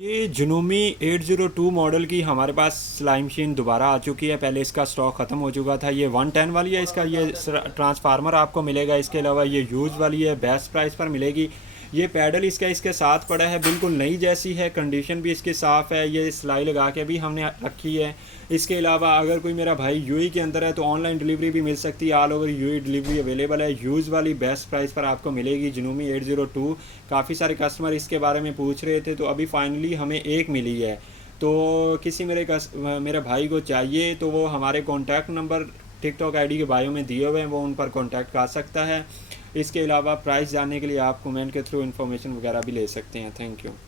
ये जुनूमी 802 मॉडल की हमारे पास सिलाई मशीन दोबारा आ चुकी है। पहले इसका स्टॉक ख़त्म हो चुका था। ये 110 वाली है। इसका ये ट्रांसफार्मर आपको मिलेगा। इसके अलावा ये यूज़ वाली है, बेस्ट प्राइस पर मिलेगी। ये पैडल इसका इसके साथ पड़ा है, बिल्कुल नई जैसी है। कंडीशन भी इसकी साफ़ है। ये सिलाई लगा के भी हमने रखी है। इसके अलावा अगर कोई मेरा भाई यूएई के अंदर है तो ऑनलाइन डिलीवरी भी मिल सकती है। All over UAE delivery available है। यूज़ वाली बेस्ट प्राइस पर आपको मिलेगी जुनूमी 802। काफ़ी सारे कस्टमर इसके बारे में पूछ रहे थे, तो अभी फाइनली हमें एक मिली है। तो किसी मेरे भाई को चाहिए तो वो हमारे कॉन्टैक्ट नंबर टिकटॉक आईडी के बायो में दिए हुए हैं, वो उन पर कॉन्टैक्ट कर सकता है। इसके अलावा प्राइस जानने के लिए आप कमेंट के थ्रू इन्फॉर्मेशन वगैरह भी ले सकते हैं। Thank you.